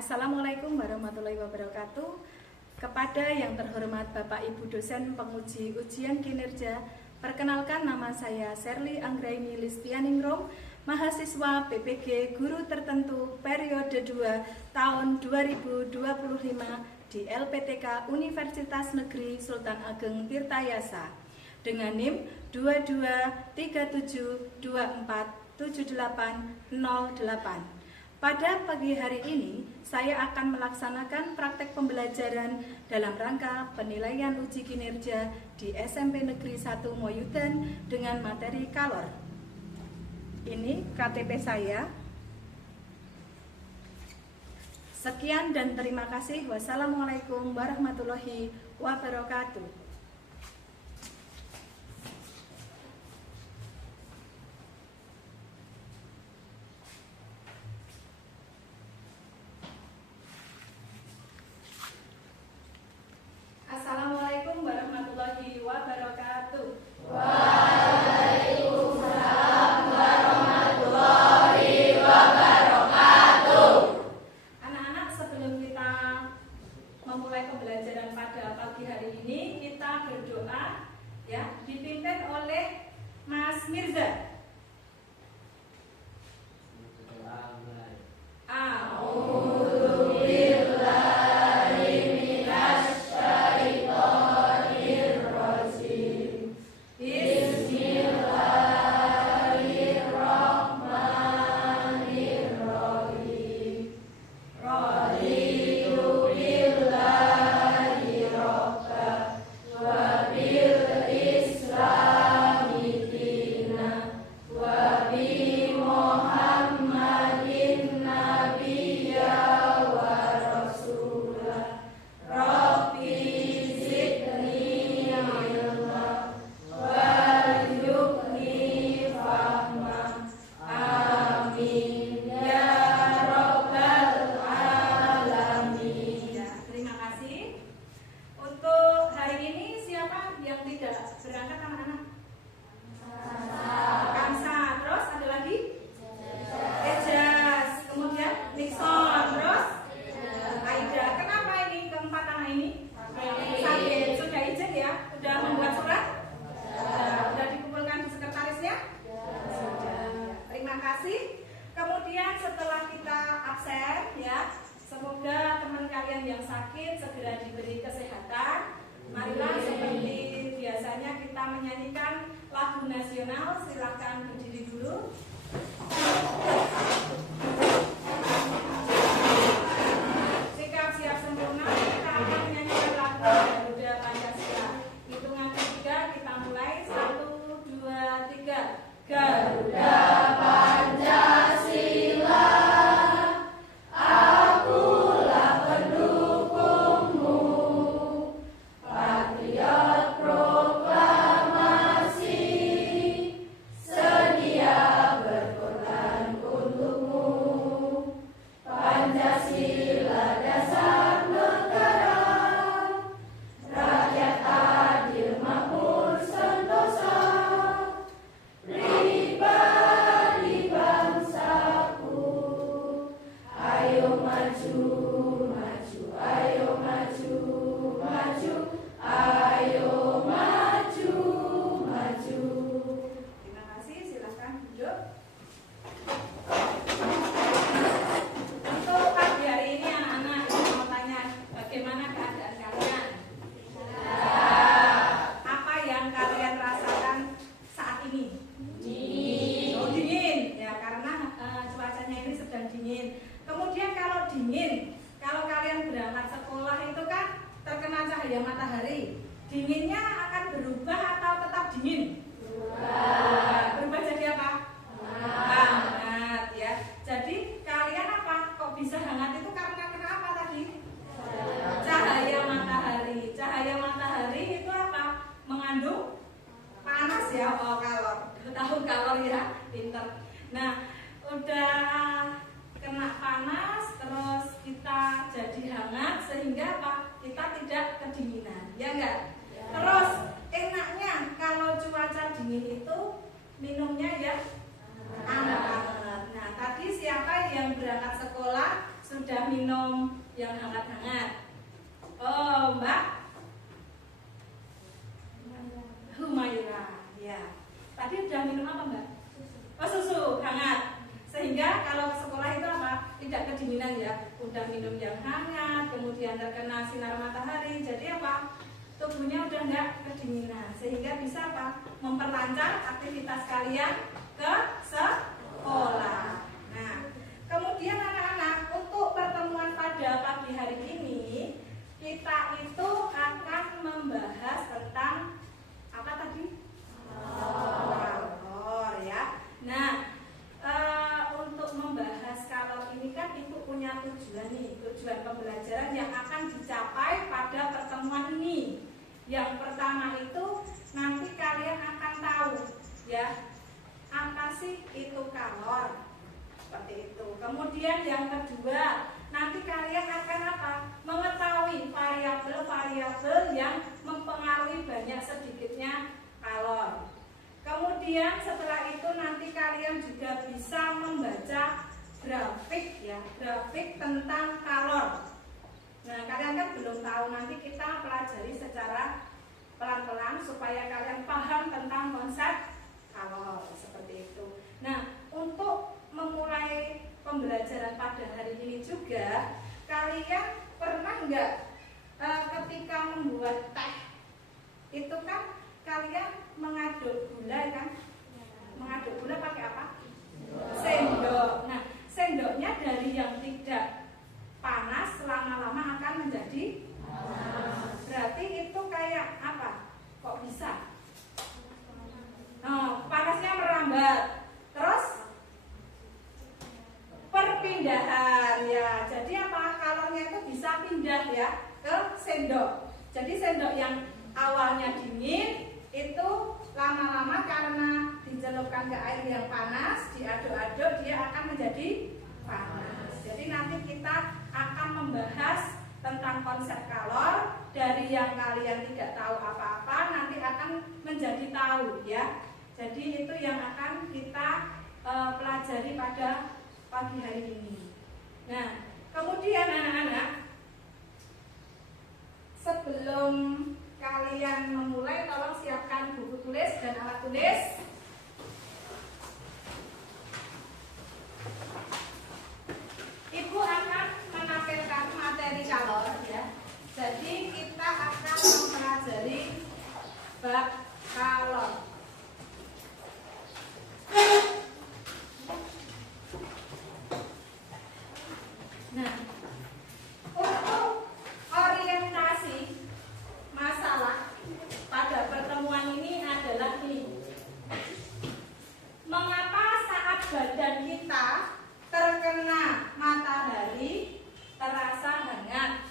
Assalamualaikum warahmatullahi wabarakatuh. Kepada yang terhormat Bapak Ibu dosen penguji ujian kinerja, perkenalkan nama saya Sherly Anggraini Listianingrum, mahasiswa PPG Guru Tertentu periode 2 tahun 2025 di LPTK Universitas Negeri Sultan Ageng Tirtayasa dengan NIM 2237247808. Pada pagi hari ini, saya akan melaksanakan praktek pembelajaran dalam rangka penilaian uji kinerja di SMP Negeri 1 Moyudan dengan materi kalor. Ini KTP saya. Sekian dan terima kasih. Wassalamualaikum warahmatullahi wabarakatuh. Assalamualaikum warahmatullahi wabarakatuh. Waalaikumsalam warahmatullahi wabarakatuh. Anak-anak, sebelum kita memulai pembelajaran pada pagi hari ini, kita berdoa ya, dipimpin oleh Mas Mirza. Kemudian setelah kita absen ya, semoga teman kalian yang sakit segera diberi kesehatan. Marilah seperti biasanya kita menyanyikan lagu nasional. Silakan berdiri dulu. Sikap siap sempurna, kita akan menyanyikan lagu Garuda Pancasila. Hitungan 3 kita mulai. 1, 2, 3. Garuda Pancasila, akulah pendukungmu, patriot proklamasi, sedia berkorban untukmu. Pancasila dasar negara, rakyat adil makmur sentosa, pribadi bangsaku. Ayo maju, maju, ayo maju, maju, ayo maju, maju. Terima kasih, silakan duduk. Untuk pagi hari ini anak-anak mau tanya, bagaimana keadaan kalian? Apa yang kalian rasakan saat ini? Dingin ya, karena cuacanya ini sedang dingin. Kemudian kalau dingin, kalau kalian berangkat sekolah itu kan terkena cahaya matahari, dinginnya akan berubah atau tetap dingin? Berubah jadi apa? Hangat ya. Jadi kalian apa? Kok bisa hangat itu karena kenapa tadi? Cahaya matahari. Cahaya matahari itu apa? Mengandung panas ya. Oh, kalor. Tahu kalor ya, pinter. Nah, udah kena panas, terus kita jadi hangat sehingga apa? Kita tidak kedinginan, ya enggak? Terus minum yang hangat-hangat? Oh, Mbak Humaira, ya. Tadi udah minum apa, Mbak? Oh, susu hangat. Sehingga kalau ke sekolah itu apa? Tidak kedinginan ya. Udah minum yang hangat, kemudian terkena sinar matahari. Jadi apa? Tubuhnya udah nggak kedinginan. Sehingga bisa apa? Memperlancar aktivitas kalian ke sekolah. Nah, kemudian anak-anak, untuk pertemuan pada pagi hari ini kita itu akan membahas tentang apa tadi? Kalor ya. Nah, untuk membahas kalor ini kan Ibu punya tujuan nih, tujuan pembelajaran yang akan dicapai pada pertemuan ini. Yang pertama itu nanti kalian akan tahu ya, apa sih itu kalor, seperti itu. Kemudian yang kedua, nanti kalian akan apa? Mengetahui variabel-variabel yang mempengaruhi banyak sedikitnya kalor. Kemudian setelah itu nanti kalian juga bisa membaca grafik ya, grafik tentang kalor. Nah, kalian kan belum tahu, nanti kita pelajari secara pelan-pelan supaya kalian paham tentang konsep kalor, seperti itu. Nah, untuk memulai pembelajaran pada hari ini juga, kalian pernah nggak ketika membuat teh itu kan kalian mengaduk gula kan? Mengaduk gula pakai apa? Sendok. Nah, sendoknya dari yang tidak panas lama-lama akan menjadi panas. Berarti itu kayak apa? Kok bisa? Nah, panasnya merambat. Terus perpindahan ya. Jadi apa? Kalornya itu bisa pindah ya ke sendok. Jadi sendok yang awalnya dingin itu lama-lama karena dicelupkan ke air yang panas, diaduk-aduk dia akan menjadi panas. Jadi nanti kita akan membahas tentang konsep kalor. Dari yang kalian tidak tahu apa-apa nanti akan menjadi tahu ya. Jadi itu yang akan kita pelajari pada pagi hari ini. Nah, kemudian anak-anak, sebelum kalian memulai, tolong siapkan buku tulis dan alat tulis. Ibu akan menampilkan materi kalor ya. Jadi kita akan mempelajari bab kalor. Nah, untuk orientasi masalah pada pertemuan ini adalah ini. Mengapa saat badan kita terkena matahari terasa hangat?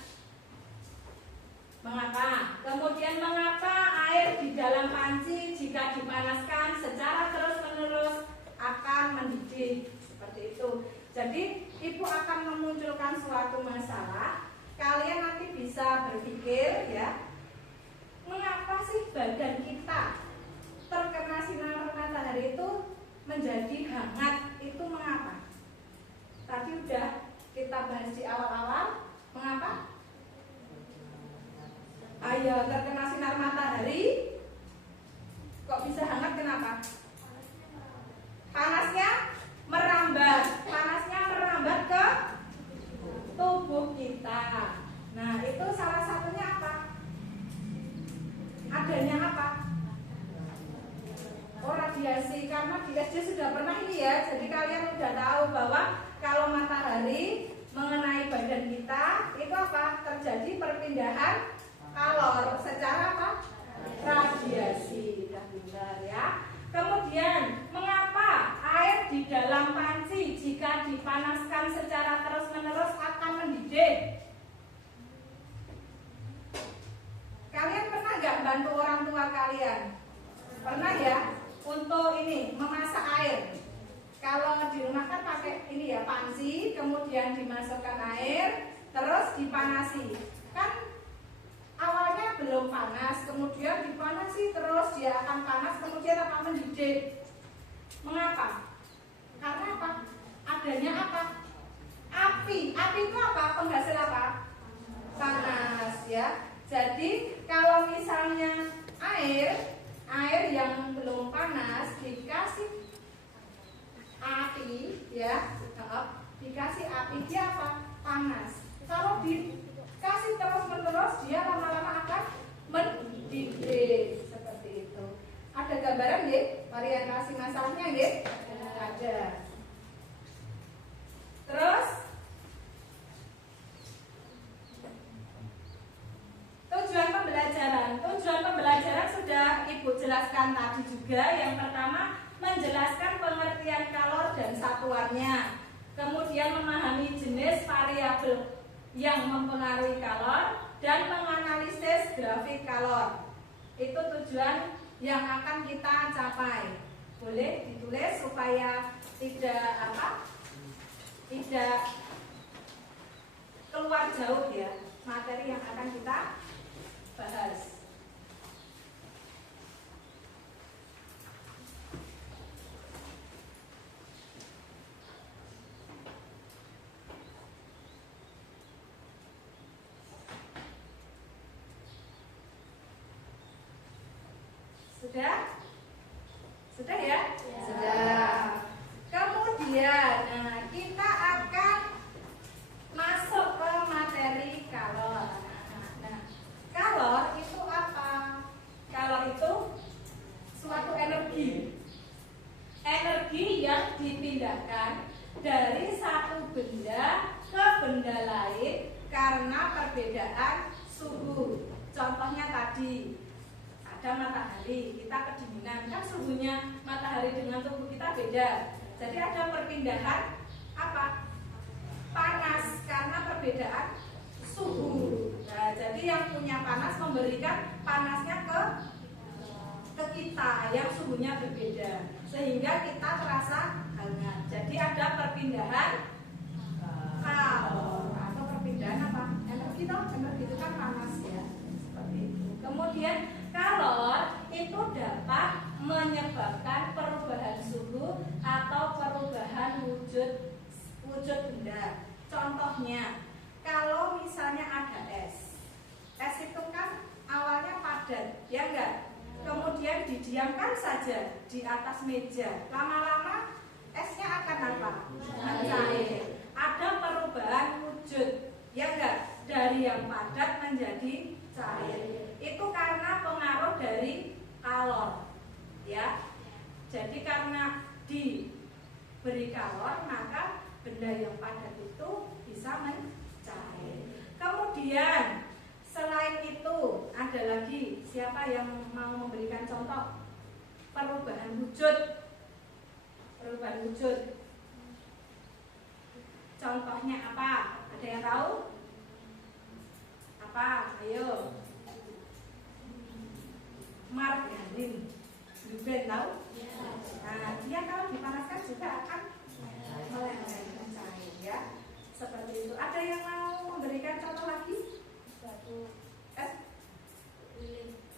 Mengapa? Kemudian mengapa air di dalam panci jika dipanaskan secara terus-menerus akan mendidih? Seperti itu. Jadi Ibu akan memunculkan suatu masalah. Kalian nanti bisa berpikir ya, mengapa sih badan kita terkena sinar matahari itu menjadi hangat? Itu mengapa? Tadi udah kita bahas di awal-awal. Mengapa? Ayo, terkena sinar matahari kok bisa hangat? Kenapa? Panasnya merambat. Panasnya merambat ke tubuh kita. Nah, itu salah satunya apa? Adanya apa? Oh, radiasi. Karena di SD sudah pernah ini ya. Jadi kalian sudah tahu bahwa kalau matahari mengenai badan kita, itu apa? Terjadi perpindahan kalor secara apa? Radiasi. Sudah benar ya. Kemudian, mengapa air di dalam panci jika dipanaskan secara terus-menerus akan mendidih? Kalian pernah nggak bantu orang tua kalian? Pernah ya? Untuk ini, memasak air. Kalau di rumah kan pakai ini ya, panci, kemudian dimasukkan air, terus dipanasi. Kan awalnya belum panas, kemudian dipanasi terus dia akan panas, kemudian akan mendidih. Mengapa? Karena apa? Adanya apa? Api api. Api itu apa? Penghasil apa? Panas ya. Jadi kalau misalnya air yang belum panas dikasih api ya, dikasih api dia apa? Panas. Kalau dikasih terus-menerus dia lama-lama akan mendidih seperti itu. Ada gambaran nggih? Variasi masaknya nggih? Ada. Terus tujuan pembelajaran sudah Ibu jelaskan tadi juga. Yang pertama menjelaskan pengertian kalor dan satuannya. Kemudian memahami jenis variabel yang mempengaruhi kalor dan menganalisis grafik kalor. Itu tujuan yang akan kita capai. Boleh ditulis supaya tidak keluar jauh ya materi yang akan kita bahas. Sudah? Sudah ya? Ya. Sudah. Kemudian kita akan masuk ke materi kalor. Kalor itu apa? Kalor itu suatu energi. Energi yang dipindahkan dari satu benda ke benda lain karena perbedaan suhu. Contohnya tadi ada matahari, kita kedinginan, kan suhunya matahari dengan tubuh kita beda. Jadi ada perpindahan apa? Panas karena perbedaan suhu. Nah, jadi yang punya panas memberikan panasnya ke kita yang suhunya berbeda, sehingga kita terasa hangat. Jadi ada perpindahan kalor atau perpindahan apa? Energi itu kan panas ya. Seperti itu. Kemudian kalor itu dapat menyebabkan perubahan suhu atau perubahan wujud benda. Contohnya, kalau misalnya ada es itu kan awalnya padat, ya enggak? Kemudian didiamkan saja di atas meja, lama-lama esnya akan apa? Mencair. Ada perubahan wujud, ya enggak? Dari yang padat menjadi cair. Itu karena pengaruh dari kalor, ya. Jadi karena diberi kalor, maka benda yang padat itu bisa mencair. Kemudian selain itu ada lagi, siapa yang mau memberikan contoh perubahan wujud? Perubahan wujud. Contohnya apa? Ada yang tahu? Apa? Ayo. Margarin, gluten tahu? Nah, dia kalau dipanaskan juga akan meleleh, mencair ya. Seperti itu. Ada yang mau memberikan contoh lagi?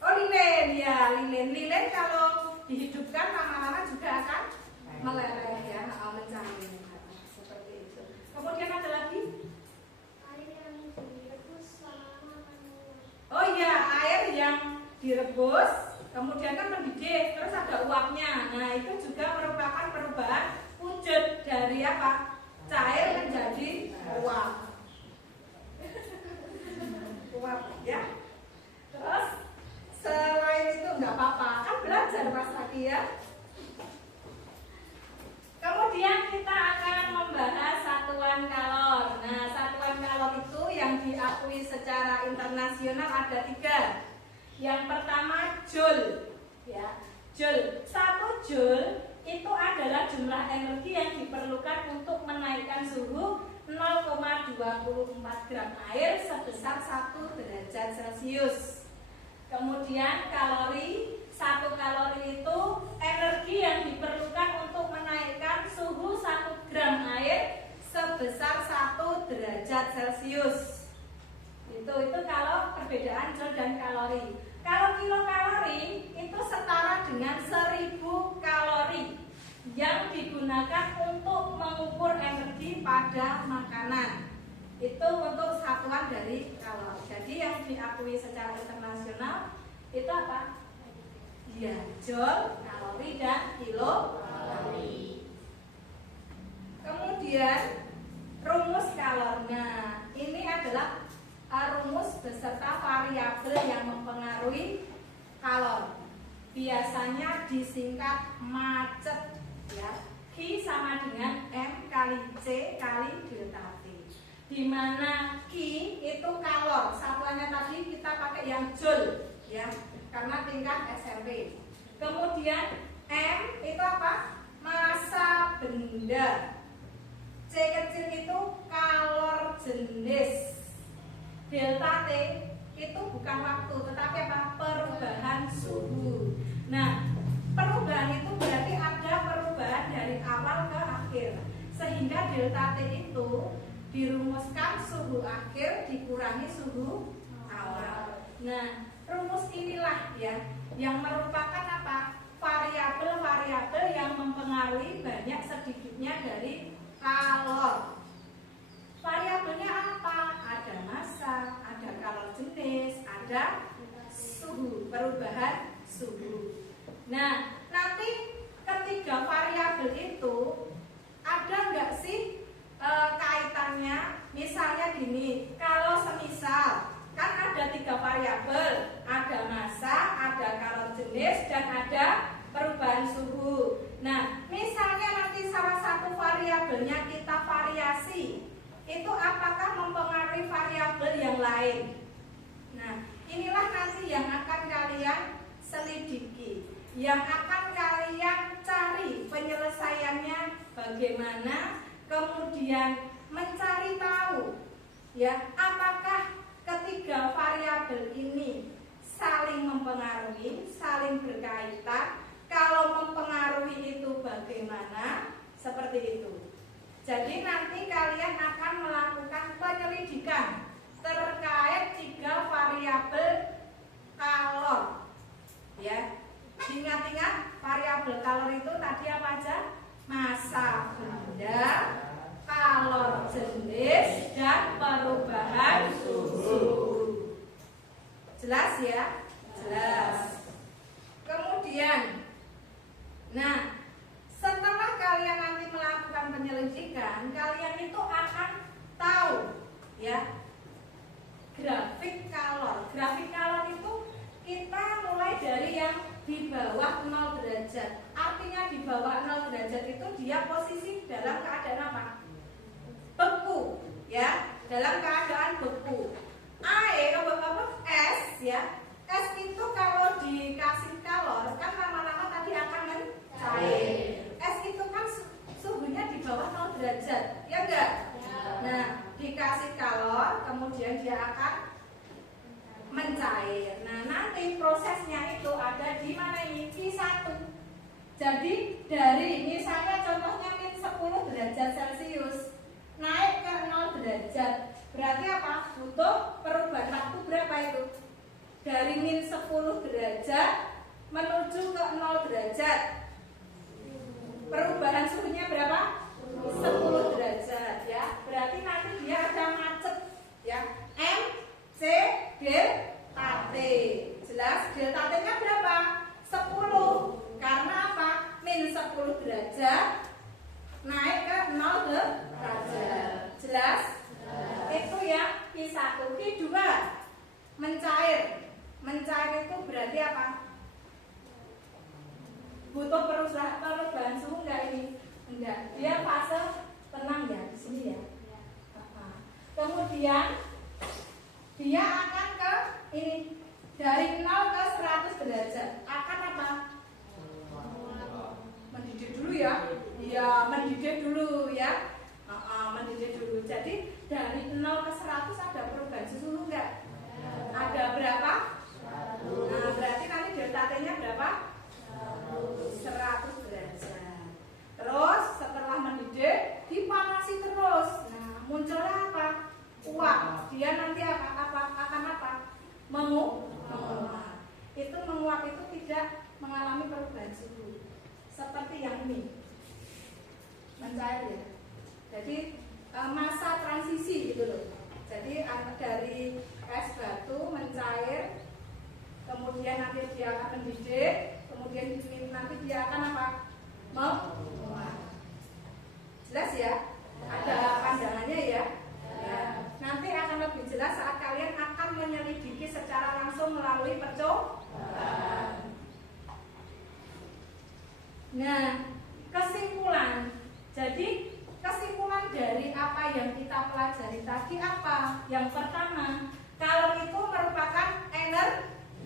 Oh, lilin ya, lilin kalau dihidupkan lama-lama juga akan meleleh ya, mencair. Seperti itu. Kemudian ada lagi? Air yang direbus selama Oh iya, air yang direbus kemudian kan mendidih, terus ada uapnya. Nah, itu juga merupakan perubahan wujud dari apa? Cair menjadi uap. Uap ya. Terus selain itu nggak apa-apa, kan belajar pas lagi ya. Kemudian kita akan membahas satuan kalor. Nah, satuan kalor itu yang diakui secara internasional ada 3. Yang pertama joule, ya. Joule. 1 joule itu adalah jumlah energi yang diperlukan untuk menaikkan suhu 0,24 gram air sebesar 1 derajat Celcius. Kemudian kalori, 1 kalori itu energi yang diperlukan untuk menaikkan suhu 1 gram air sebesar 1 derajat Celcius. Itu kalau perbedaan joule dan kalori. Kalau kilokalori itu setara dengan 1000 kalori. yang digunakan untuk mengukur energi pada makanan. Itu untuk satuan dari kalori. Jadi yang diakui secara internasional itu apa? Ya, joule, kalori, dan kilokalori. Kemudian rumus kalori. Nah, ini adalah rumus beserta variabel yang mempengaruhi kalori. Biasanya disingkat macet, ya. Q sama dengan M kali C kali delta T. Di mana Q itu kalor, satuannya tadi kita pakai yang joule, ya, karena tingkat SMP. Kemudian M itu apa? Massa benda. C kecil itu kalor jenis. Delta T itu bukan waktu, tetapi apa? Perubahan suhu. Nah, perubahan itu berarti ada perubahan dari awal ke akhir, sehingga delta T itu dirumuskan suhu akhir dikurangi suhu awal. Nah, rumus inilah ya yang merupakan apa? Variabel-variabel yang mempengaruhi banyak sedikitnya dari kalor. Variabelnya apa? Ada massa, ada kalor jenis, ada suhu, perubahan suhu. Nah, nanti ketiga variabel itu ada nggak sih kaitannya? Misalnya gini, kalau semisal kan ada tiga variabel, ada massa, ada kalor jenis, dan ada perubahan suhu. Nah, misalnya nanti salah satu variabelnya kita variasi, itu apakah mempengaruhi variabel yang lain? Nah, inilah nanti yang akan kalian selidiki, yang akan kalian cari penyelesaiannya bagaimana, kemudian mencari tahu ya apakah ketiga variabel ini saling mempengaruhi, saling berkaitan. Kalau mempengaruhi itu bagaimana? Seperti itu. Jadi nanti kalian akan melakukan penyelidikan terkait tiga variabel kalor. Ya, ingat-ingat variabel kalor itu tadi apa aja? Massa benda, kalor jenis, dan perubahan suhu. Jelas ya? Jelas. Kemudian, nah, setelah kalian nanti melakukan penyelidikan, kalian itu akan tahu ya grafik kalor. Grafik kalor itu kita mulai dari yang di bawah 0 derajat. Artinya di bawah 0 derajat itu dia posisi dalam keadaan apa? Beku, ya, dalam keadaan beku. S ya. S itu kalau dikasih kalor kan lama-lama tadi akan mencair. Es itu kan suhunya di bawah 0 derajat, ya enggak? Ya. Nah, dikasih kalor, kemudian dia akan mencair. Nah, nanti prosesnya itu ada di mana ini? Q1. Jadi dari misalnya contohnya min 10 derajat Celcius naik ke 0 derajat. Berarti apa? Butuh perubahan waktu berapa itu? Dari min 10 derajat menuju ke 0 derajat. Perubahan suhunya berapa? 10 derajat ya. Berarti nanti dia ada macet ya. M, C, delta T. Jelas delta T-nya berapa? 10. Karena apa? Min 10 derajat naik ke 0 derajat. Jelas? Itu ya Q1. Q2 mencair. Mencair itu berarti apa? Butuh perubahan suhu enggak ini? Enggak. Dia fase tenang ya di sini ya. Kemudian dia akan ke ini dari 0 ke 100 derajat. Akan apa? Mendidih dulu ya. Iya, mendidih dulu ya. Mendidih dulu. Jadi dari 0 ke 100 ada perubahan suhu enggak? Ada berapa? Nah, berarti nanti delta T-nya berapa? 100 derajat. Terus setelah mendidih dipanasi terus. Nah, munculnya apa? Uap. Dia nanti akan apa? Menguap. Itu menguap itu tidak mengalami perubahan suhu. Seperti yang ini. mencair ya. Jadi masa transisi gitu loh. Jadi dari es batu mencair, kemudian nanti dia akan mendidih, kemudian nanti dia akan apa? Menguap. Jelas ya? Ada pandangannya ya? Ya. Nanti akan lebih jelas saat kalian akan menyelidiki secara langsung melalui percobaan. Nah, kesimpulan. Jadi kesimpulan dari apa yang kita pelajari tadi apa? Yang pertama, kalori itu merupakan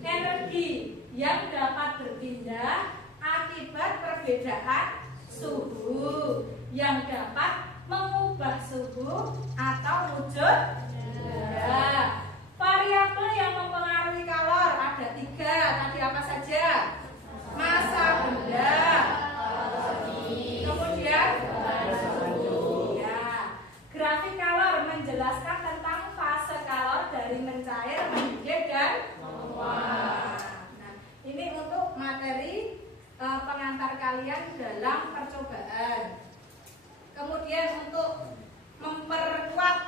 energi yang dapat berpindah akibat perbedaan suhu yang dapat mengubah suhu atau wujud benda. Variabel yang mempengaruhi kalor ada 3. Tadi apa saja? Masa benda. Kemudian ya, grafik kalor menjelaskan tentang fase kalor dari mencair, mendidih dan menguap. Nah, ini untuk materi pengantar kalian dalam percobaan. Kemudian untuk memperkuat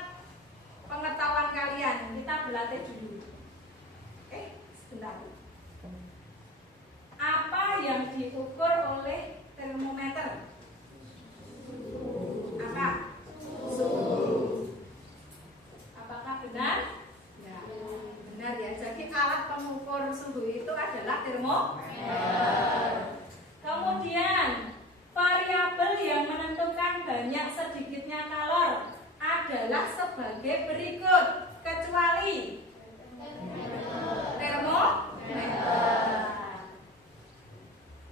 pengetahuan kalian, kita berlatih dulu. Sebentar. Apa yang diukur oleh termometer? Apa? Suhu. Apakah benar? Ya, benar ya. Jadi alat pengukur suhu itu adalah termometer. Kemudian variabel yang menentukan banyak sedikitnya kalor adalah sebagai berikut, kecuali termometer.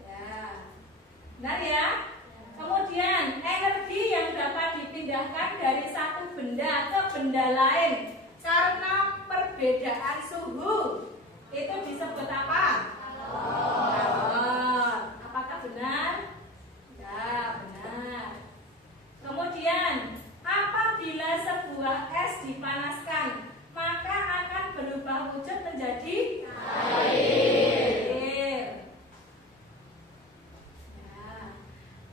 Ya, benar ya. Kemudian energi yang dapat dipindahkan dari satu benda ke benda lain karena perbedaan suhu itu disebut apa? Kalor. Apakah benar? Ya, benar. Kemudian apabila sebuah es dipanaskan, maka akan berubah wujud menjadi air. Ya.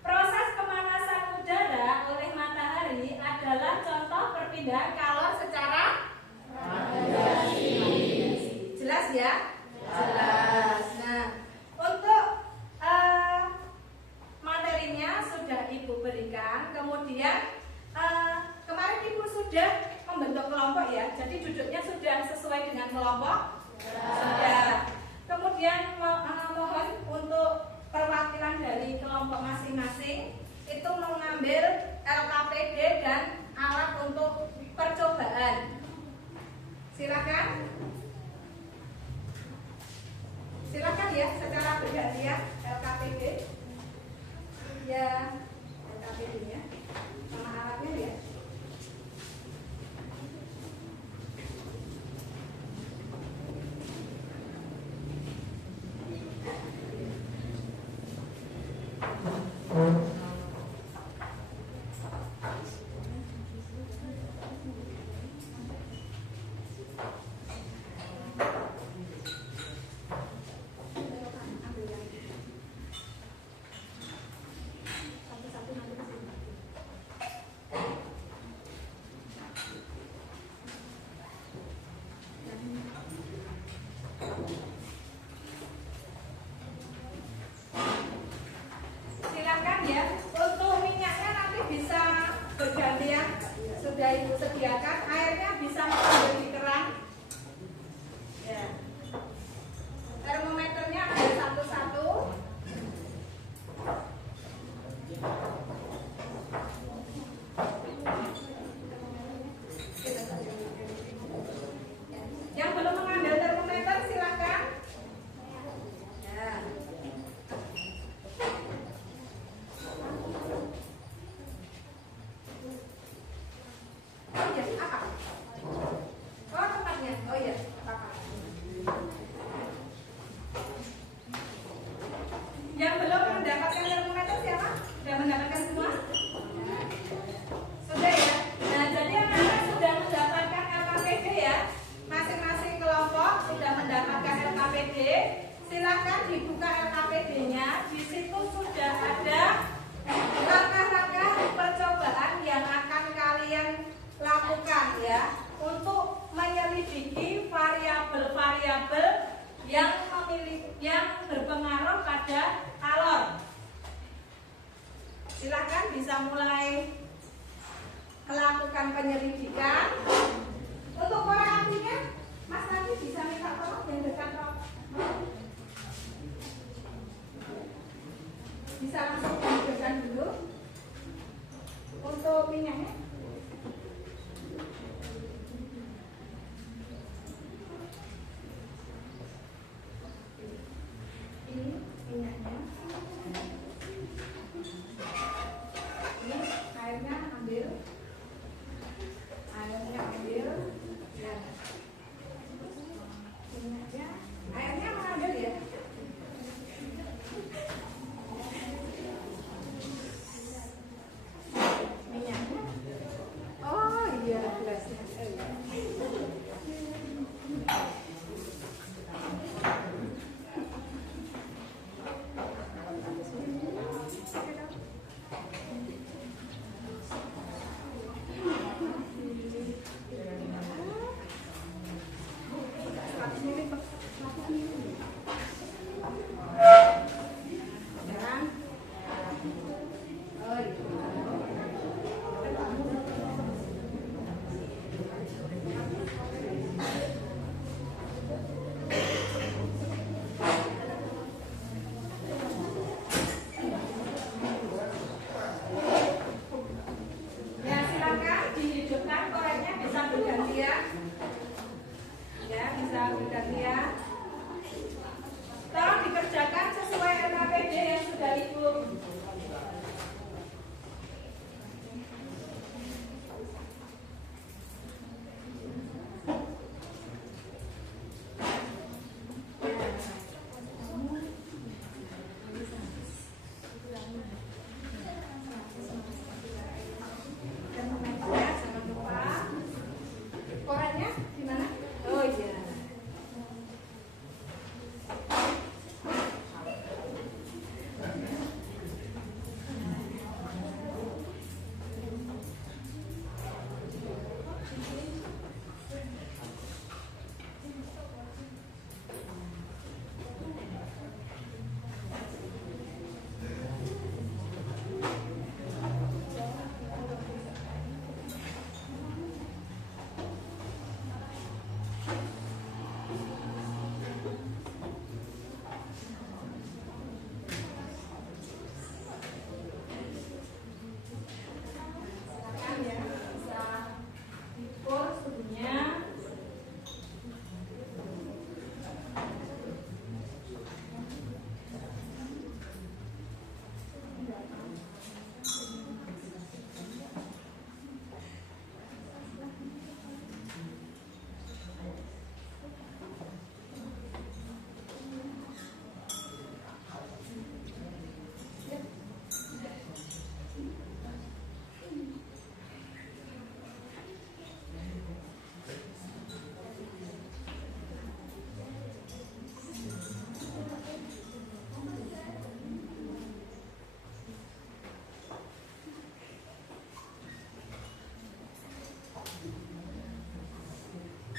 Proses pemanasan udara oleh matahari adalah contoh perpindahan kalor secara radiasi. Jelas ya? Jelas. Nah, untuk materinya sudah Ibu berikan. Kemudian kemarin Ibu sudah membentuk kelompok ya. Jadi duduknya sudah sesuai dengan kelompok. Sudah. Kemudian mohon untuk perwakilan dari kelompok masing-masing itu mengambil LKPD dan alat untuk percobaan. Silakan. Silakan ya secara bergantian LKPD. Ya, LKPD-nya sama alatnya ya. yang berpengaruh pada kalor. Silakan bisa mulai melakukan penyelidikan. Untuk korek apinya, Mas Nadi bisa minta tolong yang dekat bisa langsung dihidupkan dulu. Untuk minyaknya, ini minyaknya, ini airnya ambil, ya. Minyaknya, airnya mengambil ya. Minyaknya, oh iya gelasnya. Tolong dikerjakan sesuai RKPD yang sudah Ibu. Jangan lupa. Korannya gimana? Oh iya.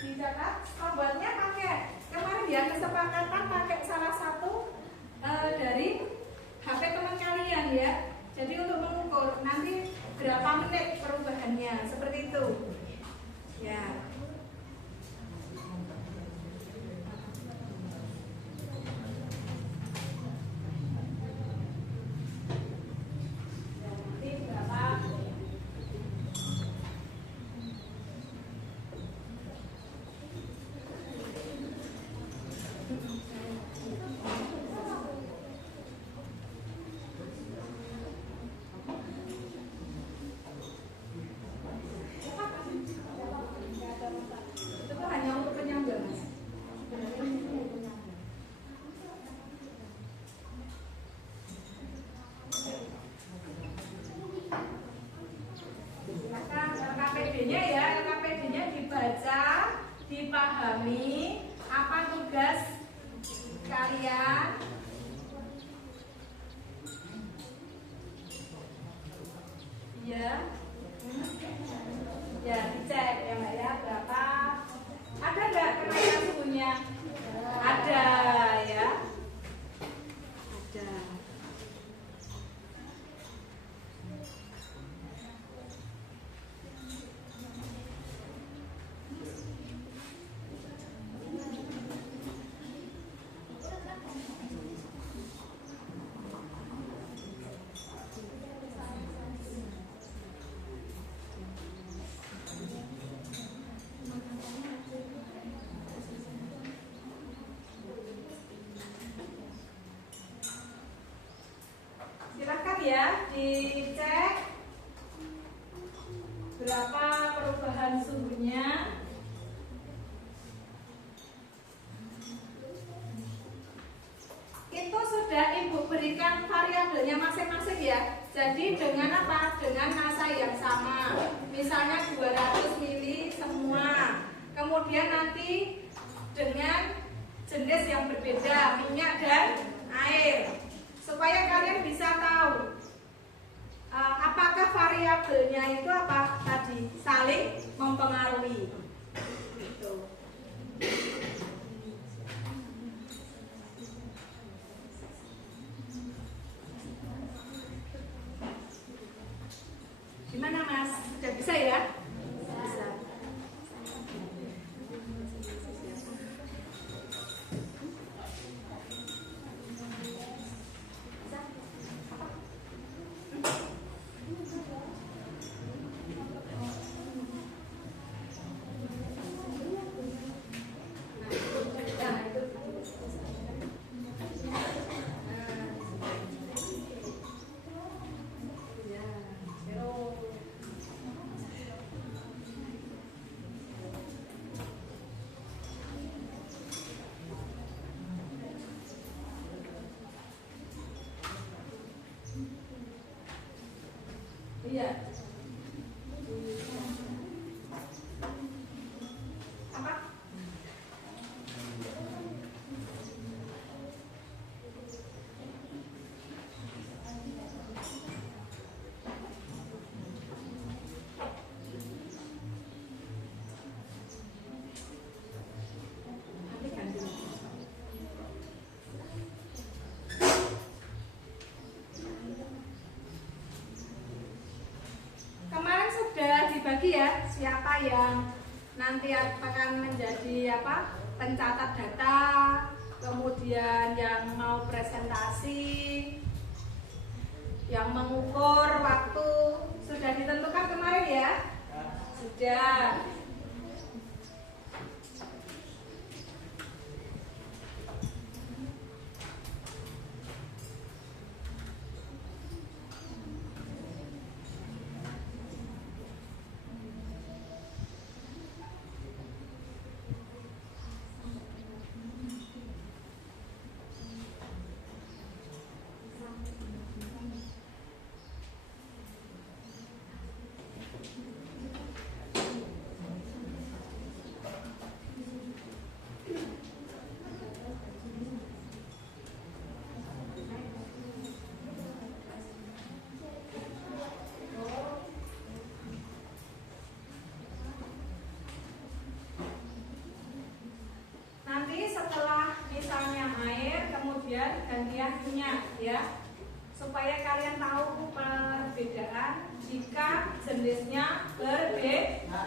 Dicatat pembuatnya pakai kemarin ya kesepakatan pakai salah satu dari HP teman kalian ya. Jadi untuk mengukur nanti berapa menit perubahannya seperti itu ya. LKPD-nya dibaca, dipahami, apa tugas kalian, ya, ya dicek ya Mbak ya berapa, ada nggak kenaikan suhunya? Ada. dicek berapa perubahan suhunya. Itu sudah Ibu berikan variabelnya masing-masing ya. Jadi dengan apa? Dengan massa yang sama. Misalnya 200 mili semua. Kemudian nanti dengan jenis yang berbeda, minyak dan air. Supaya kalian bisa tahu apakah variabelnya itu apa tadi saling mempengaruhi. Gitu. Gimana Mas? Sudah bisa ya? Bisa. Iya. Apa? Nanti ganti. Kemarin sudah dibagi ya siapa yang nanti akan menjadi apa pencatat data, kemudian yang mau presentasi, yang mengukur waktu, sudah ditentukan kemarin ya? Sudah. Nanti setelah misalnya air, kemudian gantian minyak ya, supaya kalian tahu perbedaan jika jenisnya berbeda.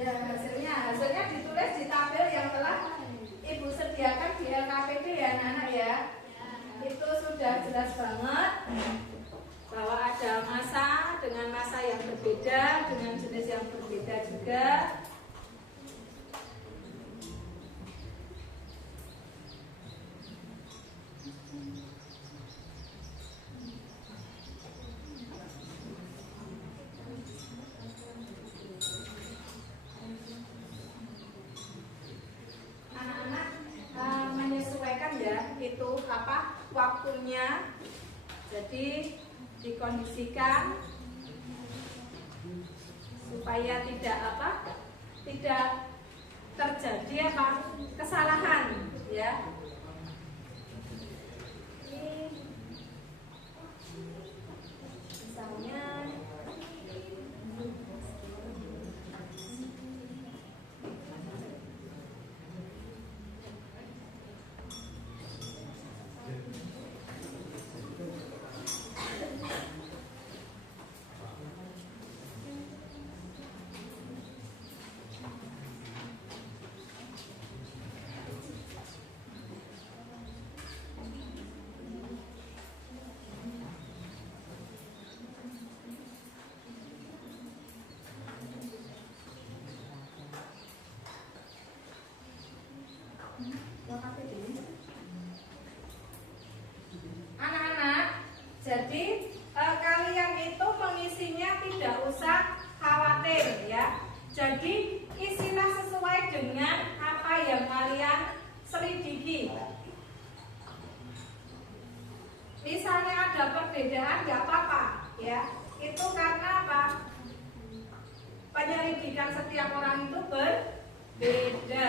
Ya, hasilnya ditulis di tabel yang telah berbeda dengan jenis yang berbeda juga. Itu apa waktunya, jadi dikondisikan supaya tidak terjadi kesalahan ya. Ini misalnya anak-anak, jadi kalian itu mengisinya tidak usah khawatir ya. Jadi isilah sesuai dengan apa yang kalian selidiki. Misalnya ada perbedaan nggak apa-apa ya. Itu karena apa? Penyelidikan setiap orang itu berbeda.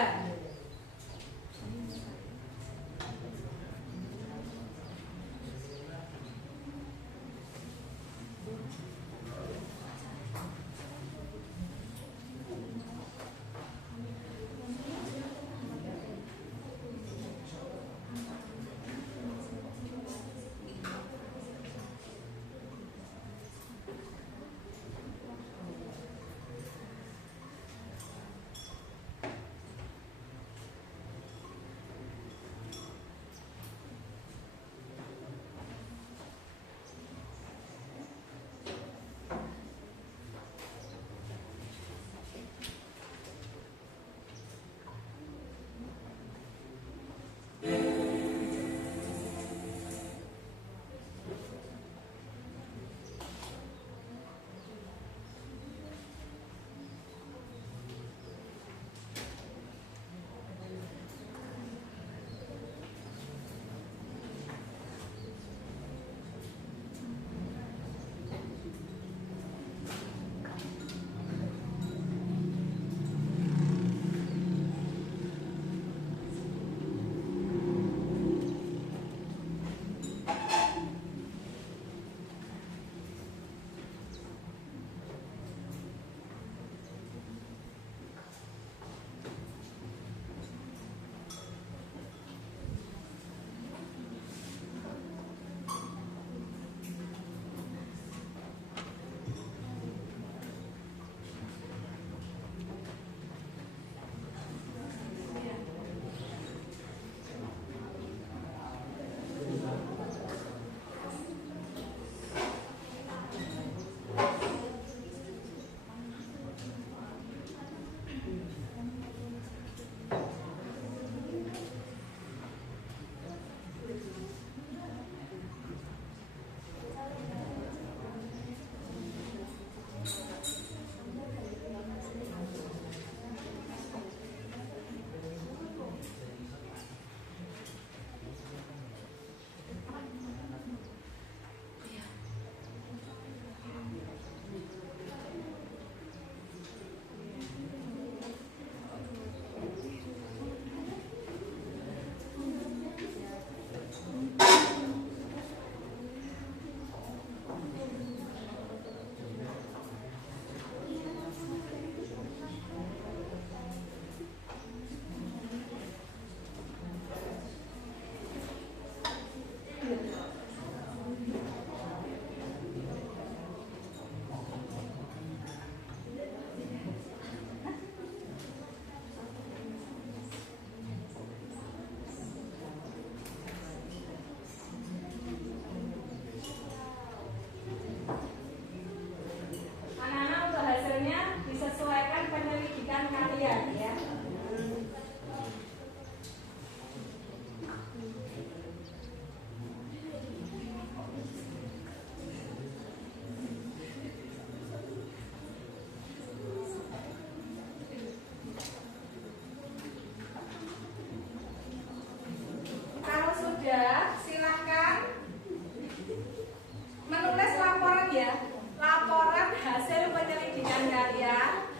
ya, laporan hasil penyelidikan kalian.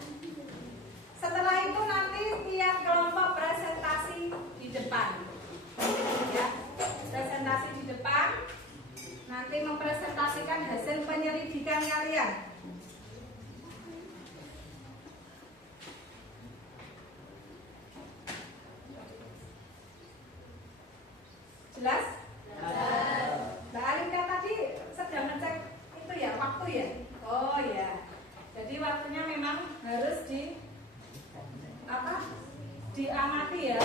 Setelah itu nanti tiap kelompok presentasi di depan, ya, presentasi di depan, nanti mempresentasikan hasil penyelidikan kalian. Jelas? Mbak Alika tadi sedang ngecek itu ya, waktu ya? Oh ya. Jadi waktunya memang harus diamati ya.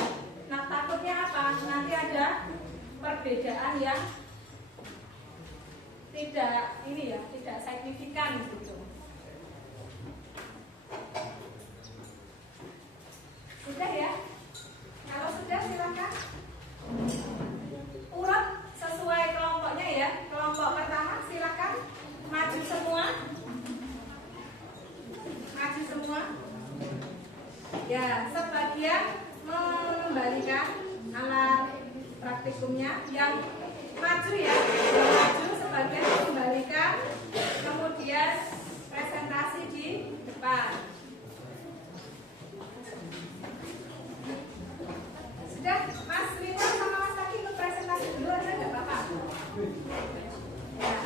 Nah, takutnya apa? Nanti ada perbedaan yang tidak tidak signifikan gitu. Sudah ya? Kalau sudah silakan. Urut sesuai kelompoknya ya. Kelompok pertama silakan maju semua. Maju semua. Ya, sebagian mengembalikan alat praktikumnya. Yang maju ya, yang maju sebagian mengembalikan, kemudian presentasi di depan. Sudah, Mas Ridwan sama Mas Taki ikut presentasi dulu aja, nggak apa-apa. Ya.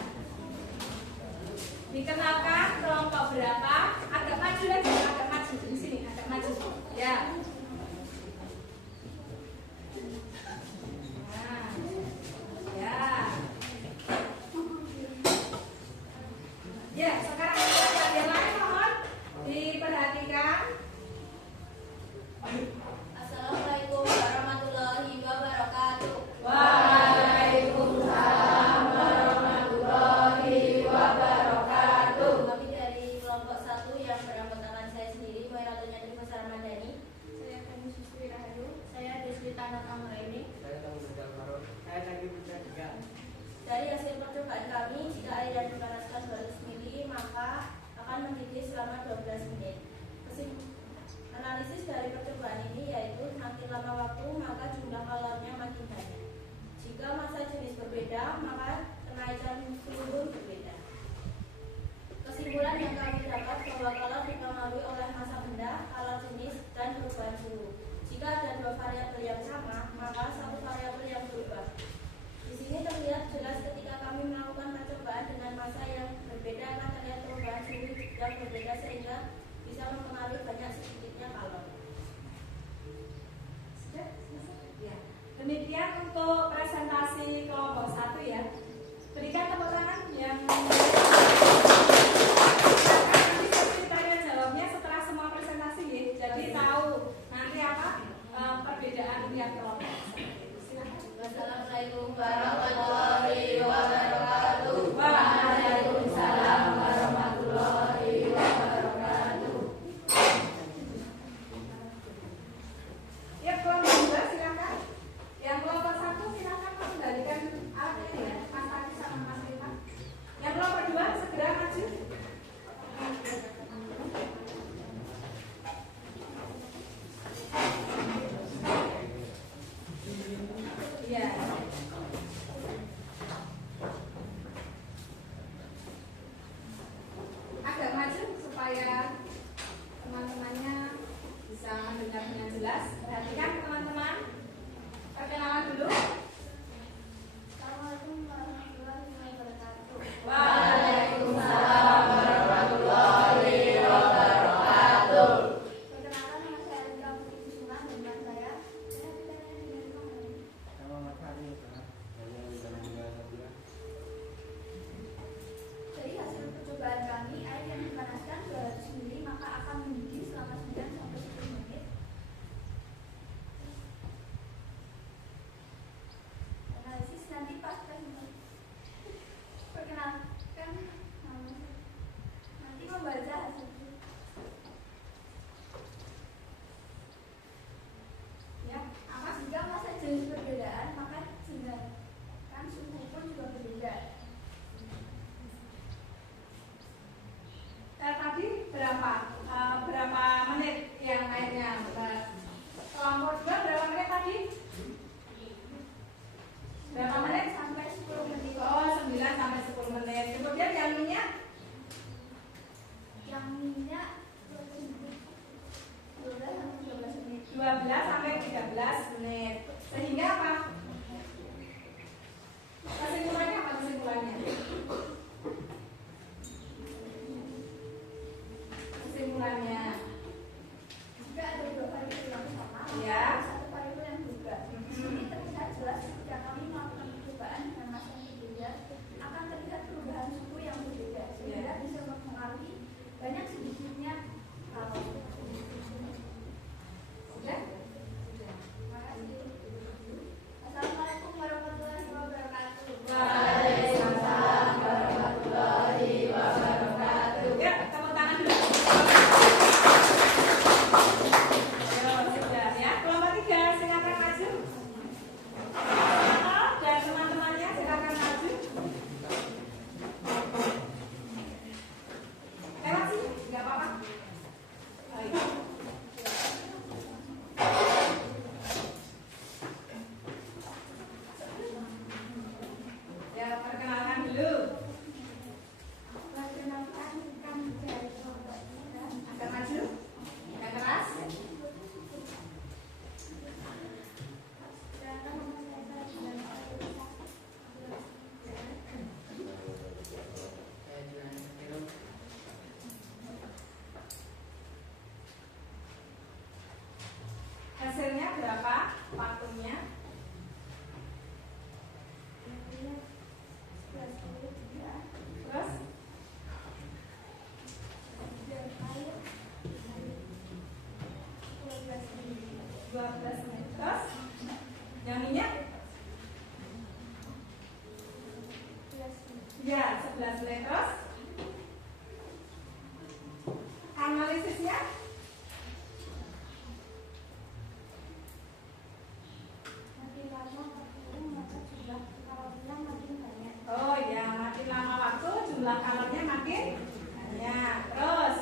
Dikenalkan kelompok berapa? Agak maju lagi, agak maju di sini, agak maju. Ya. Nah. Ya. Ya, sekarang yang lain mohon diperhatikan. Assalamualaikum warahmatullahi wabarakatuh. Waalaikumsalam warahmatullahi wabarakatuh. Kami dari kelompok 1 yang beranggotakan saya sendiri, Moiratul Nyadri Besar Madani. Saya Feni Susri Rahayu. Saya Desri Tanah Kamaraini. Saya Tamu Bendal Marun. Saya Taki Bendal juga. Dari hasil percobaan kami, jika air dan bukan naskah 200 ml, maka kesimpulannya. Jika ada dua variabel yang sama, Ya. ada satu variabel yang berubah. Di sini terlihat jelas ketika kami melakukan percobaan dengan masa yang berbeda, akan terlihat perubahan suhu yang berbeda, sehingga bisa mempengaruhi banyak sedikitnya kalau. Sudah? Terima kasih. Assalamualaikum warahmatullahi wabarakatuh. Waalaikumsalam warahmatullahi wabarakatuh. Ya, tepuk tangan dulu. Ayo, sudah ya. Kelompok 3 silakan maju. Dan teman-temannya silakan maju. Lewat sini, nggak apa-apa. Baik. Ya, perkenalkan dulu. Perkenalkan, kami dari kelompok 3. Agak maju. Agak keras. Saya Julian Hero. Hasilnya berapa? Waktunya? Terus? 12 menit. Terus? Yang minyak? Ya, 11 menit. Terus? Analisisnya? Oh ya, makin lama waktu jumlah kalornya makin banyak. Terus?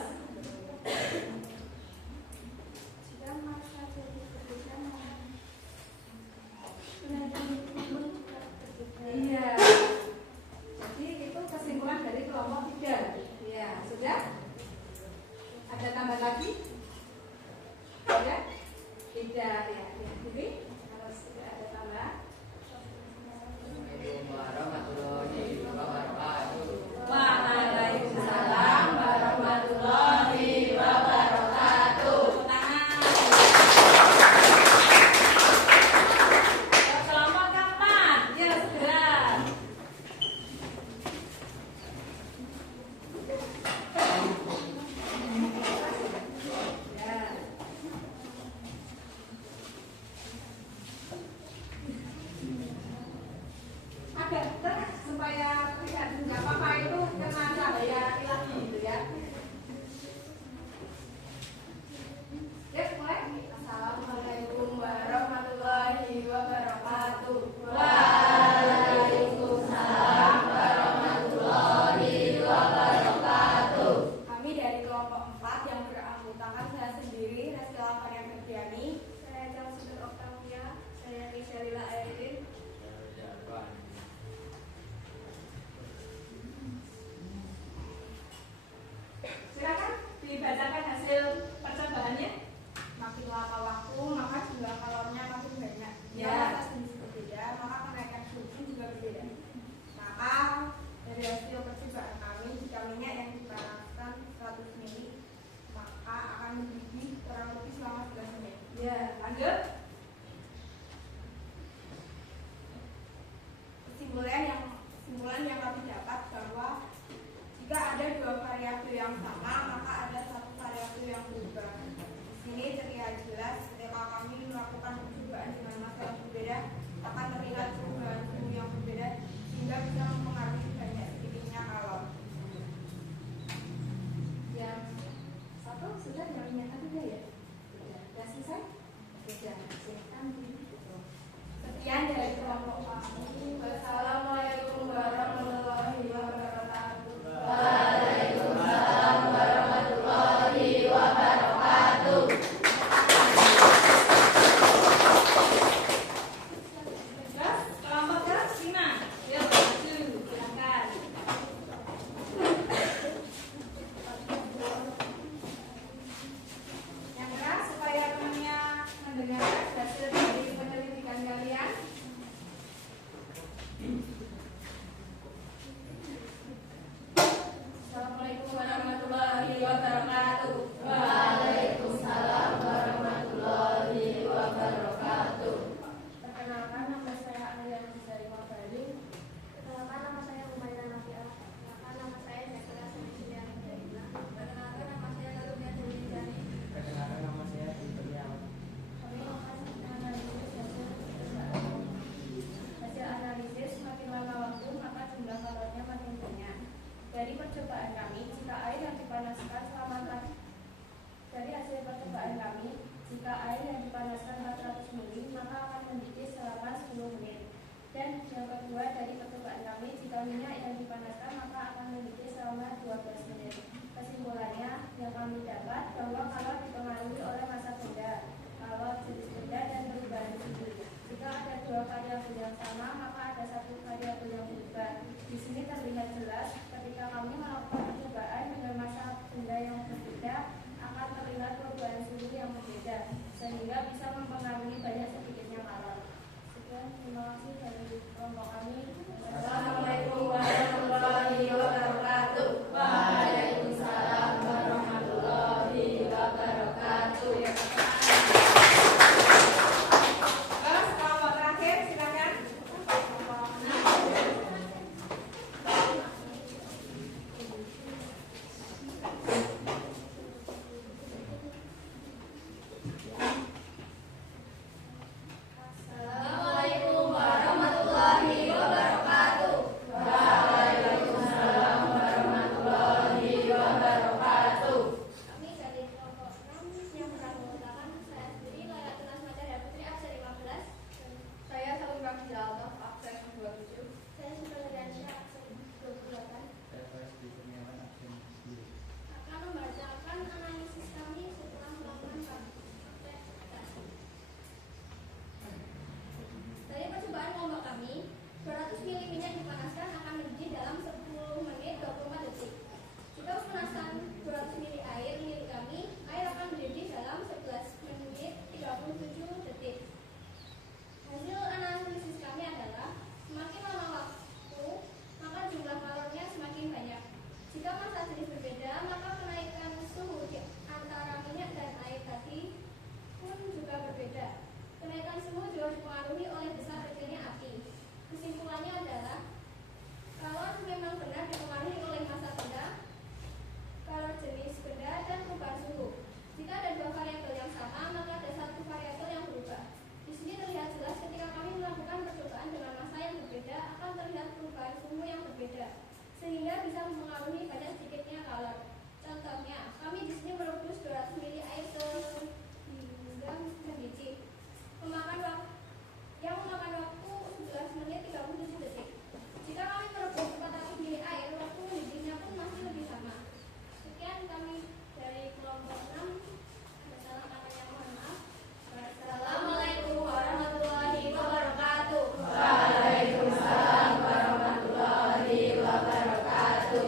Iya. Jadi itu kesimpulan dari kelompok 3. Ya, sudah? Ada tambah lagi? Ada? Tidak, ya. Jadi harus sudah ada tambah. Assalamualaikum warahmatullahi wabarakatuh. Waalaikumsalam warahmatullahi wabarakatuh. Tangan. Kelompok keempat, ya segera. Ya. Agak terang supaya terlihat nggak apa-apa itu kena cahaya lagi gitu ya. Ya, mulai. Assalamualaikum warahmatullahi wabarakatuh. Waalaikumsalam warahmatullahi wabarakatuh. Kami dari kelompok 4 yang beranggotakan saya sendiri, Restila Maria Ferdiani. Saya Jalsudul Oktavia, saya Risalila Airin. Silakan dibacakan hasil percobaannya. Makin lama waktu, maka jumlah kalornya makin banyak. Ya. Maka jenis berbeda, maka kenaikan suhu juga berbeda. Maka dari hasil percobaan kami, jika minyak yang dipanaskan 100 ml, maka akan mendidih kurang lebih selama 11 menit. Ya, lanjut. Kesimpulan yang kami dapat bahwa jika ada dua variabel yang sama, maka ada satu variabel yang berubah. Di sini terlihat jelas ketika kami melakukan percobaan dengan masa yang berbeda, akan terlihat perubahan suhu yang berbeda sehingga bisa mempengaruhi banyak sedikitnya kalor. Yang satu sudah, yang minyak sudah ya? Sudah selesai? Sudah. Sekian dari kelompok kami. Wassalamualaikum warahmatullahi wabarakatuh. Waalaikumsalam warahmatullahi wabarakatuh. percobaan kami, jika air yang dipanaskan selama dari hasil percobaan kami, jika air yang dipanaskan 400 ml, maka akan mendidih selama 10 menit. Dan yang kedua, dari percobaan kami, jika minyak yang dipanaskan maka akan mendidih selama 12 menit. Kesimpulannya, yang kami dapat bahwa kalau dipengaruhi oleh massa benda, kalau jenis benda dan perubahan suhu, jika ada dua variabel yang sama, maka ada satu variabel yang berubah. Di sini terlihat jelas ketika kami melakukan percobaan dengan massa benda yang berbeda, akan terlihat perubahan suhu yang berbeda, sehingga bisa mempengaruhi banyak sedikitnya kalor. Sekian, terima kasih dari kelompok kami. Assalamualaikum warahmatullahi wabarakatuh. Waalaikumsalam warahmatullahi wabarakatuh. Ya, terus kelompok terakhir silakan. Assalamualaikum warahmatullahi wabarakatuh. Waalaikumsalam warahmatullahi wabarakatuh. Kami dari kelompok 6 yang beranggotakan saya sendiri, Laylatul Asmadah Putri absen 15. Saya Salim Bakti Alto absen 27. Saya Supriyansyah absen 28. Saya Faiz Kurniawan absen 10. Akan membacakan analisis kami setelah melakukan praktek. Dari percobaan kelompok kami, 200 ml minyak dipanaskan akan mendidih dalam 10 menit 24 detik. Jika pemanasan 200 ml air milik kami, air akan mendidih dalam 11 menit 37 detik. Hasil analisis kami adalah semakin lama waktu, maka jumlah kalornya semakin banyak. Jika massa jenis berbeda, maka kenaikan suhu di antara minyak dan air tadi pun juga berbeda. Kenaikan suhu juga dipengaruhi oleh besar kecilnya api. Kesimpulannya adalah kalor memang benar dipengaruhi oleh massa benda, kalor jenis benda, dan perubahan suhu. Jika ada dua variabel yang sama, maka ada satu variabel yang berubah. Di sini terlihat jelas ketika kami melakukan percobaan dengan massa yang berbeda, akan terlihat perubahan suhu yang berbeda, sehingga bisa mempengaruhi banyak sedikitnya kalor. Contohnya, kami di sini merebus 200 ml air sehingga mendidih, memakan waktu 11 menit 37 detik. Jika kami merebus 400 ml air, waktu mendidihnya pun masih lebih sama. Sekian kami dari kelompok 6. Salah katanya mohon maaf. Assalamualaikum warahmatullahi wabarakatuh. Waalaikumsalam warahmatullahi wabarakatuh.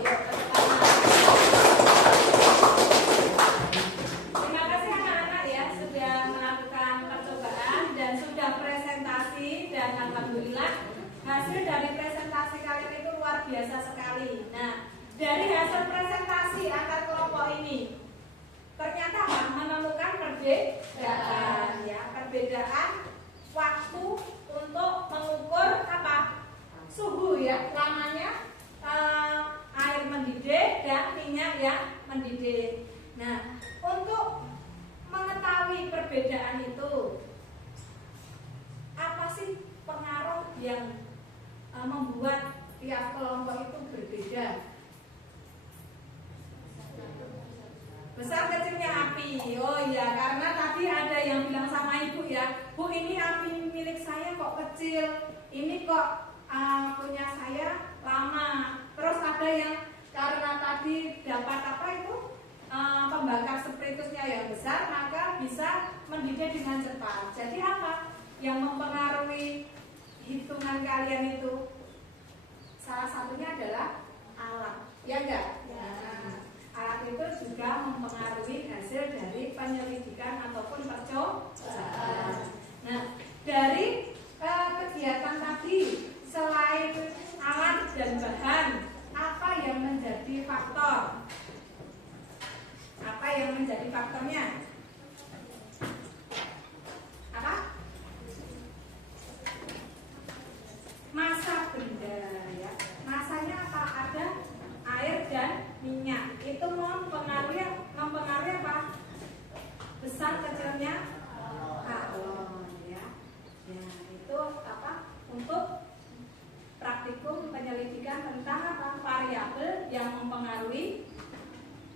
Terima kasih anak-anak ya sudah melakukan percobaan dan sudah presentasi, dan alhamdulillah hasil dari presentasi kalian itu luar biasa sekali. Nah, dari hasil presentasi antar kelompok ini ternyata menemukan perbedaan ya, perbedaan waktu untuk mengukur apa? Suhu ya, lamanya air mendidih dan minyak yang mendidih. Nah, untuk mengetahui perbedaan itu, apa sih pengaruh yang membuat tiap kelompok itu berbeda? Besar kecilnya api. Oh iya, karena tadi ada yang bilang sama ibu ya, Bu, ini api milik saya kok kecil, ini kok punya saya lama. Terus ada yang karena tadi dapat apa itu pembakar spiritusnya yang besar, maka bisa mendidih dengan cepat. Jadi apa yang mempengaruhi hitungan kalian itu? Salah satunya adalah alat, ya enggak? Ya. Alat itu juga mempengaruhi hasil dari penyelidikan ataupun percobaan. Nah, dari kegiatan tadi, selain alat dan bahan, apa yang menjadi faktor? Apa yang menjadi faktornya? Apa? Massa benda ya. Massanya apa? Ada air dan minyak. Itu mempengaruhi apa? Besar kecilnya kalor ya. Ya, itu apa? Untuk praktikum penyelidikan tentang apa? Variabel yang mempengaruhi diketahui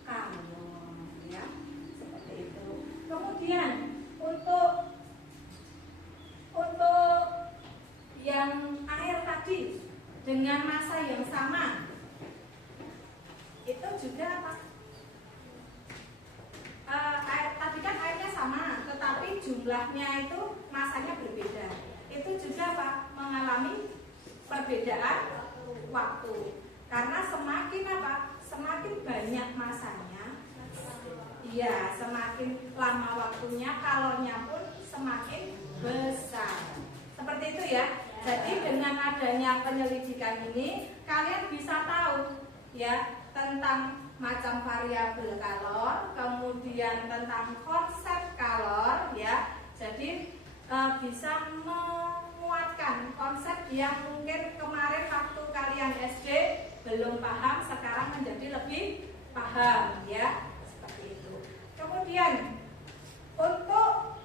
kalor ya, seperti itu. Kemudian untuk yang air tadi dengan massa yang sama itu juga apa? Tadi kan airnya sama, tetapi jumlahnya itu massanya berbeda. Itu juga apa? Mengalami perbedaan waktu. Karena semakin apa? Semakin banyak massanya, iya, semakin lama waktunya, kalornya pun semakin besar. Seperti itu ya. Jadi dengan adanya penyelidikan ini, kalian bisa tahu ya tentang macam variabel kalor, kemudian tentang konsep kalor ya. Jadi bisa menguatkan konsep yang mungkin kemarin waktu kalian SD belum paham, sekarang menjadi lebih paham ya. Seperti itu. Kemudian untuk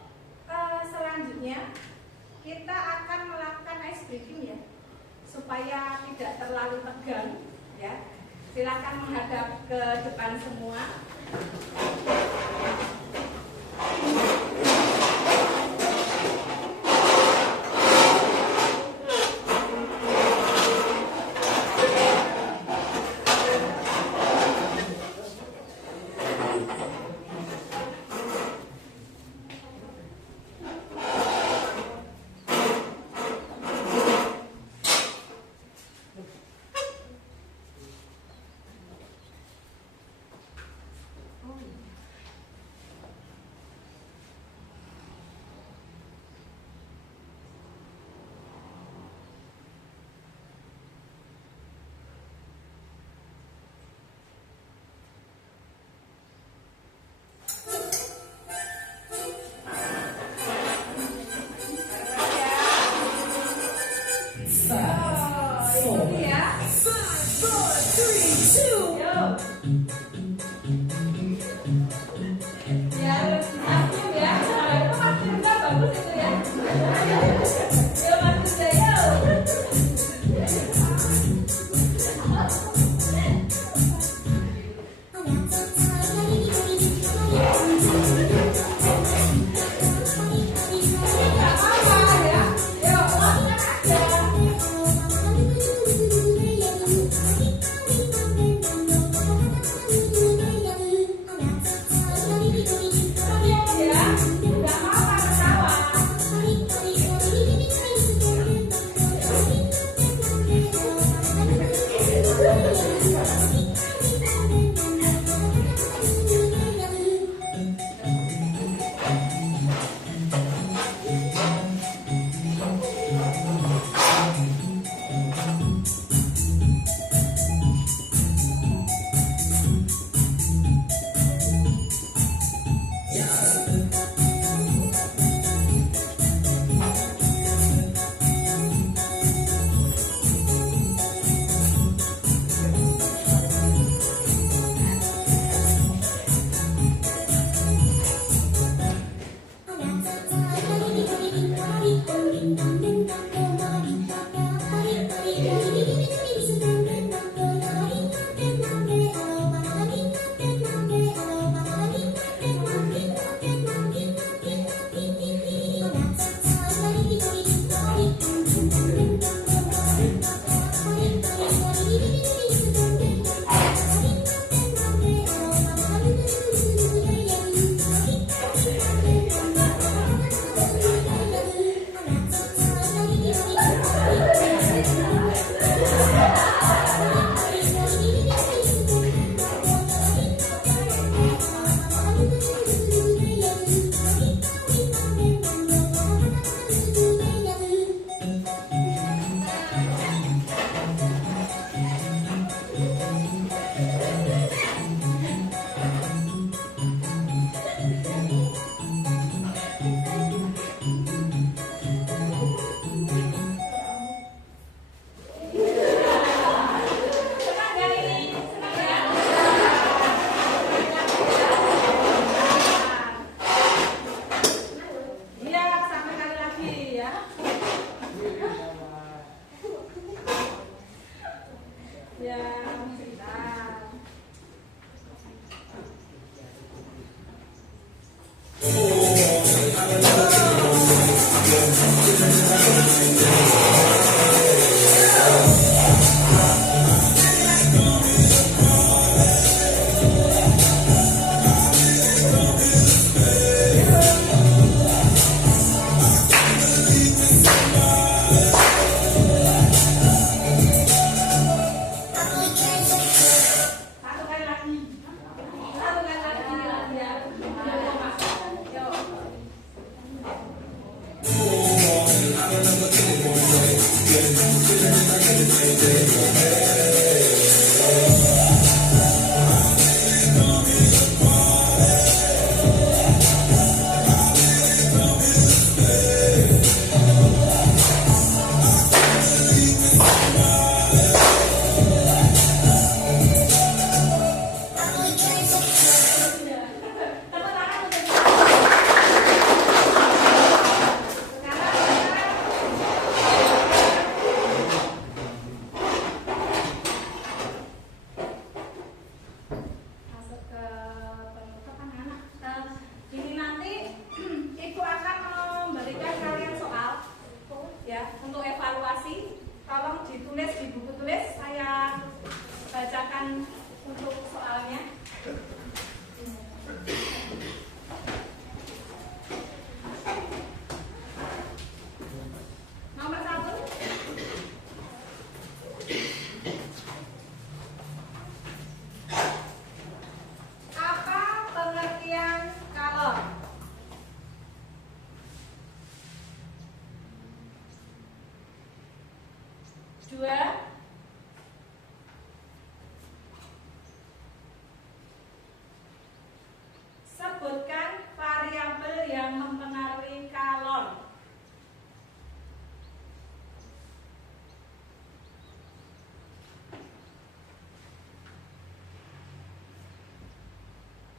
selanjutnya kita akan melakukan ice breaking ya, supaya tidak terlalu tegang ya. Silakan menghadap ke depan semua.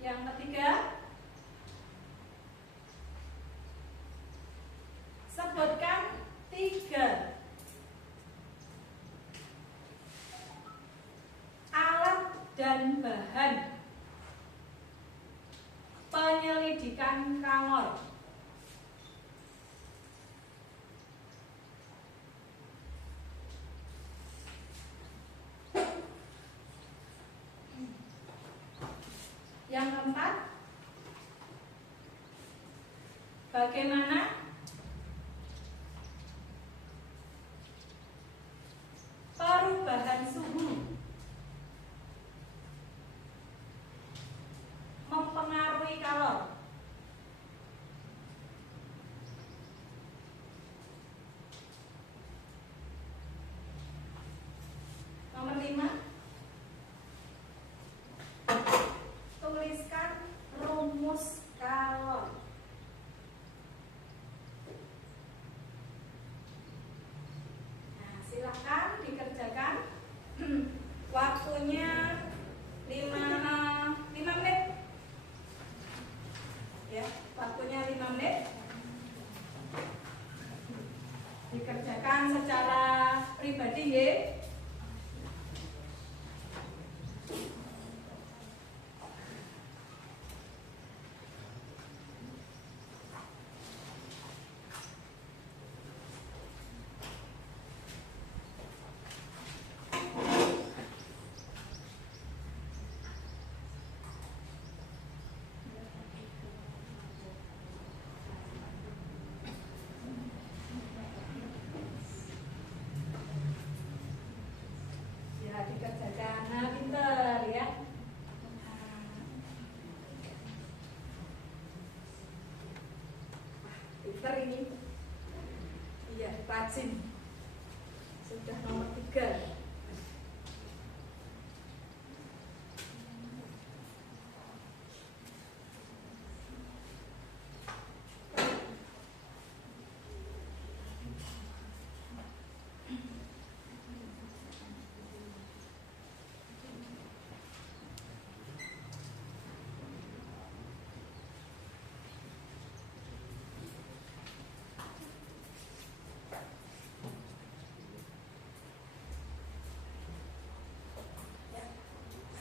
Yang ketiga, sebutkan 3 alat dan bahan penyelidikan Kangor. Yang keempat, bagaimana perubahan suhu mempengaruhi kalor. Nomor 5, tuliskan rumus kalor. Nah, silahkan dikerjakan. Waktunya 5 menit. Ya, waktunya 5 menit. Dikerjakan secara pribadi ya. Dikerjakan. Nah, pinter ya. Pinter ini. Iya, rajin. Sudah nomor 3.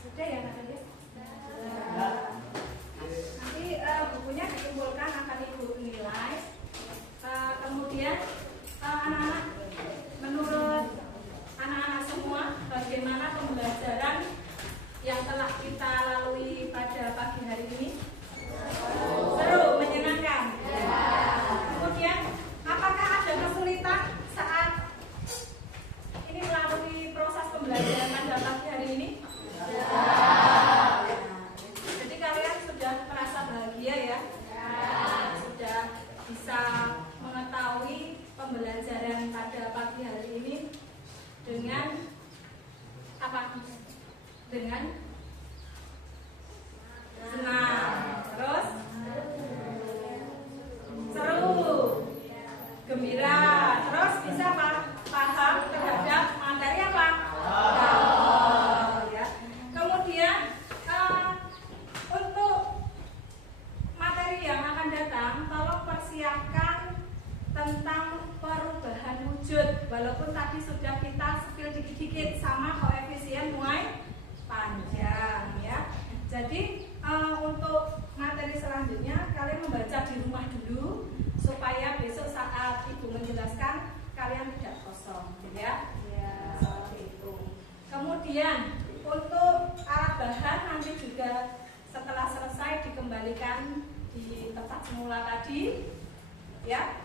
Sudah ya Nadia? Nanti bukunya dikumpulkan akan Ibu nilai. Kemudian anak-anak, menurut anak-anak semua, bagaimana pembelajaran yang telah kita lalui pada pagi hari ini? Seru, menyenangkan. Kemudian, apakah ada kesulitan saat ini melalui proses pembelajaran pada pagi hari ini? Jadi kalian sudah merasa bahagia ya? Sudah bisa mengetahui pembelajaran pada pagi hari ini dengan apa? Dengan senang, terus seru, gembira, terus bisa paham terhadap materi apa? Ya. Kemudian untuk materi yang akan datang, tolong persiapkan tentang perubahan wujud. Walaupun tadi sudah kita spill dikit-dikit sama koefisien muai panjang ya. Jadi untuk materi selanjutnya kalian membaca di rumah dulu supaya besok saat Ibu menjelaskan kalian tidak kosong, ya. Seperti itu. Kemudian untuk alat bahan nanti juga setelah selesai dikembalikan di tempat semula tadi, ya.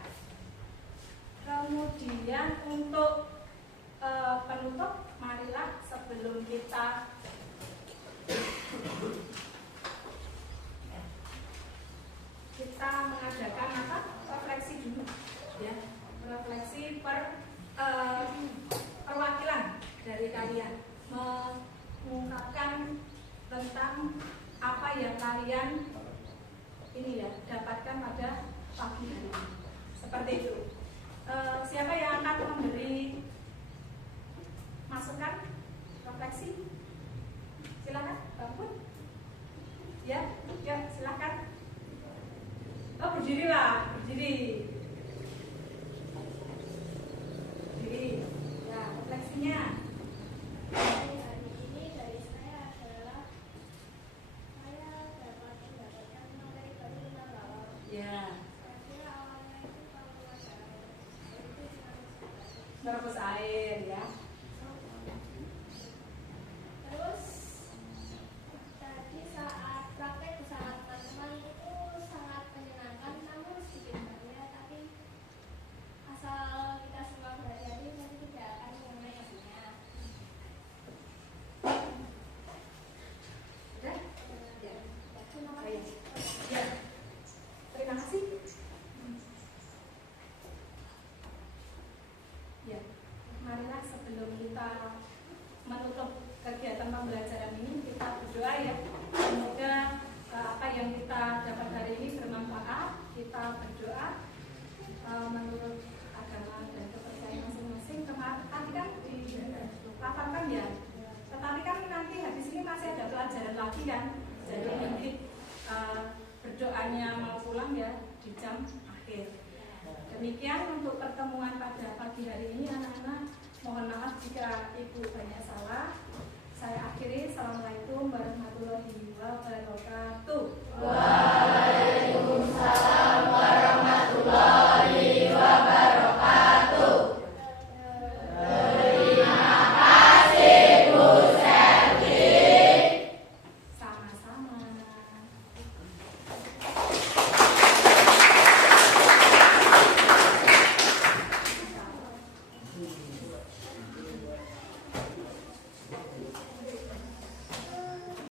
Kemudian untuk penutup, marilah sebelum kita mengadakan apa? Refleksi dulu, ya. Refleksi perwakilan dari kalian mengungkapkan tentang apa yang kalian ini ya dapatkan pada pagi hari ini. Seperti itu. Siapa yang akan memberi masukan refleksi? Silakan, Bang Pun. Ya. berdiri lah, berdiri. Berdiri. Ya, refleksinya. Hari ini dari saya adalah saya dapat mendapatkan materi baru tentang laut. Ya. Saya kira awalnya itu kalau ada itu cuma Merebus air ya. terus tadi saat praktek bersama teman-teman itu sangat menyenangkan namun sedikit berbahaya tapi asal kita semua berhati-hati nanti tidak akan mengenai apinya. Udah? Ya, terima Oh, kasih. ya. Terima kasih. Ya, marilah sebelum kita menutup kegiatan pembelajaran ini kita berdoa ya. Semoga apa yang kita dapat hari ini bermanfaat. Kita berdoa menurut agama dan kepercayaan masing-masing. Tadi kan dipaparkan ya. Tetapi kan nanti habis ini masih ada pelajaran lagi kan. Jadi nanti berdoanya mau pulang ya di jam akhir. Demikian untuk pertemuan pada pagi hari ini anak-anak. Mohon maaf jika ibu banyak salah. Saya akhiri. Assalamualaikum warahmatullahi wabarakatuh.